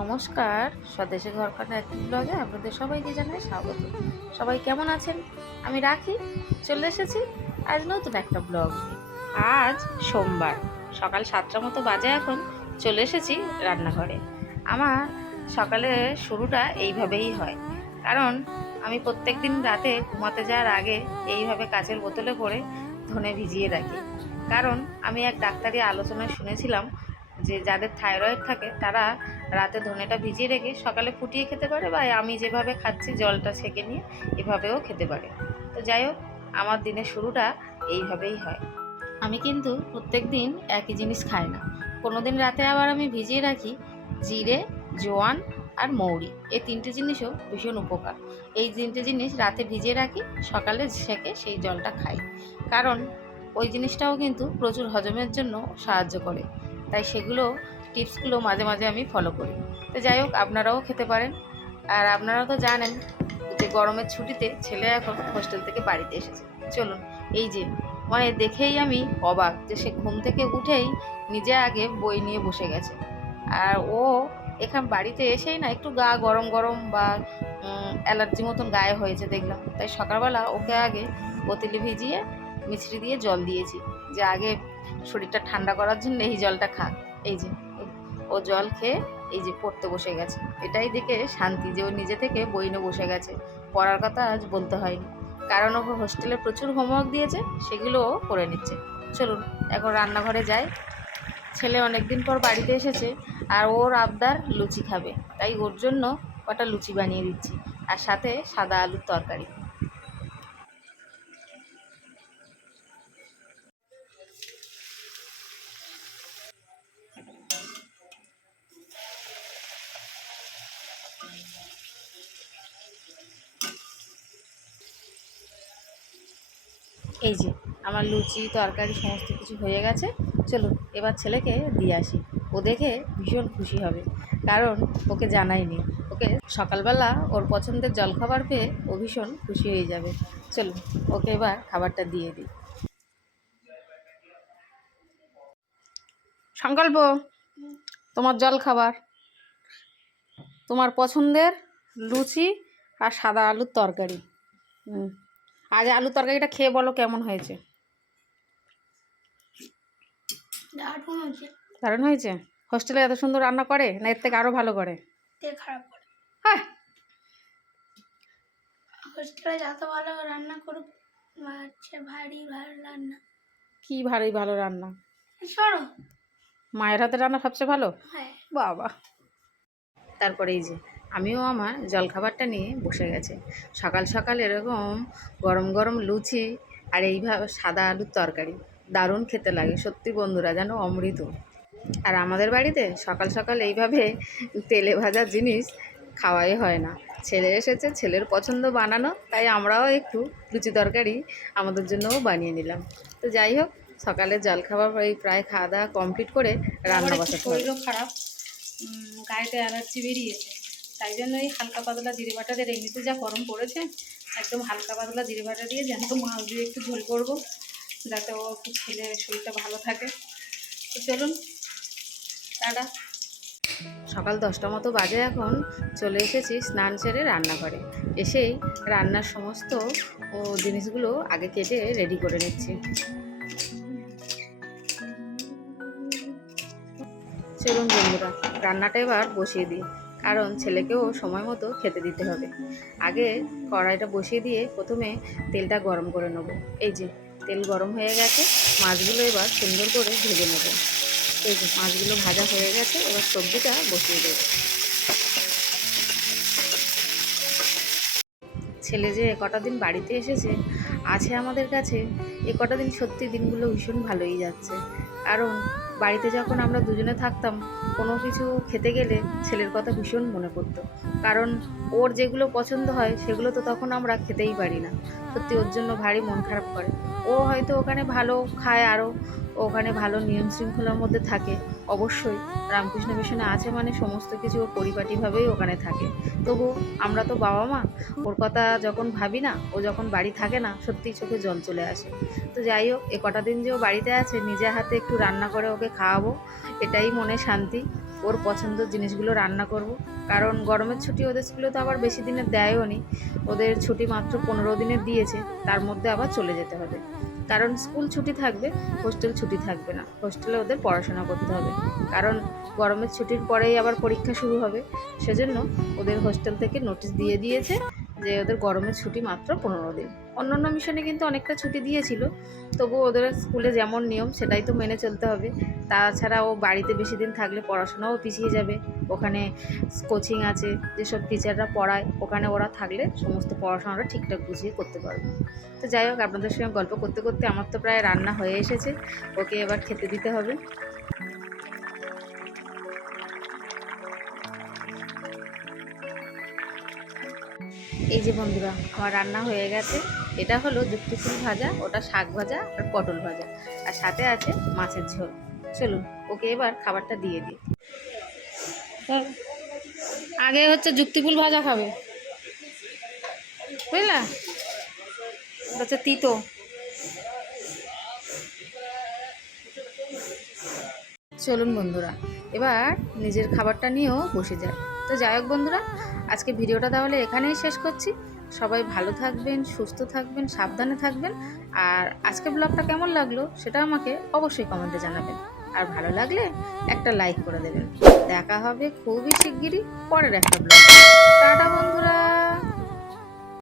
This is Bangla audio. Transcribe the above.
নমস্কার, স্বদেশে ঘরকাটা একটি ব্লগে আপনাদের সবাইকে জানাই স্বাগত। সবাই কেমন আছেন? আমি রাখি, চলে এসেছি আজ নতুন একটা ব্লগ। আজ সোমবার, সকাল সাতটা মতো বাজে এখন, চলে এসেছি রান্নাঘরে। আমার সকালে শুরুটা এইভাবেই হয়। কারণ আমি প্রত্যেক দিন রাতে ঘুমাতে যাওয়ার আগে এইভাবে কাচের বোতলে করে ধনে ভিজিয়ে রাখি। কারণ আমি এক ডাক্তারি আলোচনায় শুনেছিলাম যে যাদের থাইরয়েড থাকে তারা রাতে ধনেটা ভিজিয়ে রেখে সকালে ফুটিয়ে খেতে পারে বা আমি যেভাবে খাচ্ছি জলটা ছেঁকে নিয়ে এভাবেও খেতে পারে। তো যাই হোক, আমার দিনের শুরুটা এইভাবেই হয়। আমি কিন্তু প্রত্যেক দিন একই জিনিস খাই না। কোনো দিন রাতে আবার আমি ভিজিয়ে রাখি জিরে, জোয়ান আর মৌরি। এই তিনটে জিনিসও ভীষণ উপকার। এই তিনটে জিনিস রাতে ভিজিয়ে রাখি, সকালে ছেঁকে সেই জলটা খাই। কারণ ওই জিনিসটাও কিন্তু প্রচুর হজমের জন্য সাহায্য করে। তাই সেগুলো টিপসগুলো মাঝে মাঝে আমি ফলো করি। তো যাই হোক, আপনারাও খেতে পারেন। আর আপনারা তো জানেন যে গরমের ছুটিতে ছেলে এখন হোস্টেল থেকে বাড়িতে এসেছে। চলুন, এই যে মানে দেখেই আমি অবাক যে সে ঘুম থেকে উঠেই নিজে আগে বই নিয়ে বসে গেছে। আর ও এখান বাড়িতে এসেই না একটু গা গরম গরম বা অ্যালার্জি মতন গায়ে হয়েছে দেখলাম। তাই সকালবেলা ওকে আগে পতিলি ভিজিয়ে, মিছরি দিয়ে জল দিয়েছি যে আগে শরীরটা ঠান্ডা করার জন্য এই জলটা খাক। এই যে ও জল খেয়ে এই যে পড়তে বসে গেছে। এটাই দেখে শান্তি যে ও নিজে থেকে বই নিয়ে বসে গেছে। পড়ার কথা আজ বলতে হয়নি। কারণ ওকে হোস্টেলে প্রচুর হোমওয়ার্ক দিয়েছে সেগুলোও করে নিচ্ছে। চলুন, এখন রান্নাঘরে যাই। ছেলে অনেক দিন পর বাড়িতে এসেছে আর ওর আবদার লুচি খাবে। তাই ওর জন্য কটা লুচি বানিয়ে দিচ্ছি। আর সাথে সাদা আলুর তরকারি। এই যে, আমার লুচি, তরকারি, সমস্ত কিছু হয়ে গেছে। চলুন, এবার ছেলেকে দিয়ে আসি। ও দেখে ভীষণ খুশি হবে, কারণ ওকে জানাইনি। ওকে সকালবেলা ওর পছন্দের জলখাবার পেয়ে ও ভীষণ খুশি হয়ে যাবে। চলুন, ওকে এবার খাবারটা দিয়ে দিই। সংকল্প, তোমার জল খাবার তোমার পছন্দের লুচি আর সাদা আলুর তরকারি। হুম। আজ আলুর তরকারিটা খেয়ে বলো কেমন হয়েছে? দারুণ হয়েছে। হোস্টেলে এত সুন্দর রান্না করে না এর থেকে আরও ভালো করে? খারাপ করে। হ্যাঁ হোস্টেলে যত ভালো রান্না করুক হচ্ছে ভারী ভালো রান্না। কি ভালোই ভালো রান্না? সরো মায়ের হাতে রান্না সবচেয়ে ভালো? হ্যাঁ। বাবা। তারপরে এই যে আমিও আমার জলখাবারটা নিয়ে বসে গেছে। সকাল সকাল এরকম গরম গরম লুচি আর এইভাবে সাদা আলুর তরকারি। দারুণ খেতে লাগে সত্যি বন্ধুরা যেন অমৃত। আর আমাদের বাড়িতে সকাল সকাল এইভাবে তেলে ভাজা জিনিস খাওয়াই হয় না। ছেলে এসেছে ছেলের পছন্দ বানানো তাই আমরাও একটু লুচি তরকারি আমাদের জন্যও বানিয়ে নিলাম। তো যাই হোক সকালে জলখাবার এই প্রায় খাওয়া দাওয়া কমপ্লিট করে রান্না হবে। শরীরও খারাপ। গায়েতে অ্যালার্জি বেরিয়েছে। তাই জন্য এই হালকা পাতলা জিরে বাটারের এমনিতে যা গরম পড়েছে, একদম হালকা পাতলা জিরে বাটা দিয়ে জ্যান্ত মাছ দিয়ে একটু ঝোল করব, যাতে ও একটু ছেলে শরীরটা ভালো থাকে। তো চলুন, টাটা। সকাল দশটা মতো বাজে এখন, চলে এসেছি স্নান সেরে রান্নাঘরে। এসেই রান্নার সমস্ত জিনিসগুলো আগে কেটে রেডি করে নিচ্ছি। চলুন বন্ধুরা, রান্নাটা এবার বসিয়ে দিই। কারণ ছেলেকেও সময় মতো খেতে দিতে হবে। আগে কড়াইটা বসিয়ে দিয়ে প্রথমে তেলটা গরম করে নেব। এই যে, তেল গরম হয়ে গেছে, মাছগুলো এবার সুন্দর করে ভেজে নেব। এই যে, মাছগুলো ভাজা হয়ে গেছে, এবার সবজিটা বসিয়ে দেব। ছেলে যে কটা দিন বাড়িতে এসেছে, আছে আমাদের কাছে, এ কটা দিন সত্যি দিনগুলো ভীষণ ভালোই যাচ্ছে। কারণ বাড়িতে যখন আমরা দুজনে থাকতাম, কোনো কিছু খেতে গেলে ছেলের কথা ভীষণ মনে পড়তো। কারণ ওর যেগুলো পছন্দ হয়, সেগুলো তো তখন আমরা খেতেই পারি না। সত্যি, ওর জন্য ভারী মন খারাপ করে। ও হয়তো ওখানে ভালো খায় আরও ওখানে ভালো নিয়ম শৃঙ্খলার মধ্যে থাকে। অবশ্যই, রামকৃষ্ণ মিশনে আছে মানে সমস্ত কিছু ও পরিপাটিভাবেই ওখানে থাকে। তবু আমরা তো বাবা মা, ওর কথা যখন ভাবি না, ও যখন বাড়ি থাকে না, সত্যিই চোখে জল চলে আসে। তো যাই হোক, এ কটা দিন যে ও বাড়িতে আছে, নিজে হাতে একটু রান্না করে ওকে খাওয়াবো, এটাই মনে শান্তি। ওর পছন্দ জিনিসগুলো রান্না করব। কারণ গরমের ছুটি ওদের স্কুলে তো আবার বেশি দিনের দেয়ও নি। ওদের ছুটি মাত্র পনেরো দিনের দিয়েছে, তার মধ্যে আবার চলে যেতে হবে। কারণ স্কুল ছুটি থাকবে, হোস্টেল ছুটি থাকবে না। হোস্টেলে ওদের পড়াশোনা করতে হবে। কারণ গরমের ছুটির পরেই আবার পরীক্ষা শুরু হবে। সেজন্য ওদের হোস্টেল থেকে নোটিশ দিয়ে দিয়েছে। যে ওদের গরমের ছুটি মাত্র পনেরো দিন। অন্যান্য মিশনে কিন্তু অনেকটা ছুটি দিয়েছিল তবু ওদের স্কুলে যেমন নিয়ম সেটাই তো মেনে চলতে হবে। তাছাড়া ও বাড়িতে বেশি দিন থাকলে পড়াশোনাও পিছিয়ে যাবে। ওখানে কোচিং আছে, যেসব টিচাররা পড়ায়, ওখানে ওরা থাকলে সমস্ত পড়াশোনাটা ঠিকঠাক বুঝিয়ে করতে পারবে। তো যাই হোক, আপনাদের সঙ্গে গল্প করতে করতে আমার তো প্রায় রান্না হয়ে এসেছে, ওকে এবার খেতে দিতে হবে। এই যে বন্ধুরা, আমার রান্না হয়ে গেছে। এটা হলো যুক্তি ফুল ভাজা, ওটা শাক ভাজা আর পটল ভাজা। আর সাথে আছে মাছের ঝোল। চলুন, ওকে এবার খাবারটা দিয়ে দিই। আগে হচ্ছে যুক্তিফুল ভাজা খাবে। বুঝলা? হচ্ছে তিতো। চলুন বন্ধুরা, এবার নিজের খাবারটা নিয়েও বসে যায় তো যাই হোক বন্ধুরা আজকে ভিডিওটা তাহলে এখানেই শেষ করছি। সবাই ভালো থাকবেন, সুস্থ থাকবেন, সাবধানে থাকবেন। আর আজকে ব্লগটা কেমন লাগল সেটা আমাকে অবশ্যই কমেন্টে জানাবেন। আর ভালো লাগলে একটা লাইক করে দেবেন। দেখা হবে খুবই শিগগিরই পরের একটা ব্লগ। টাটা বন্ধুরা!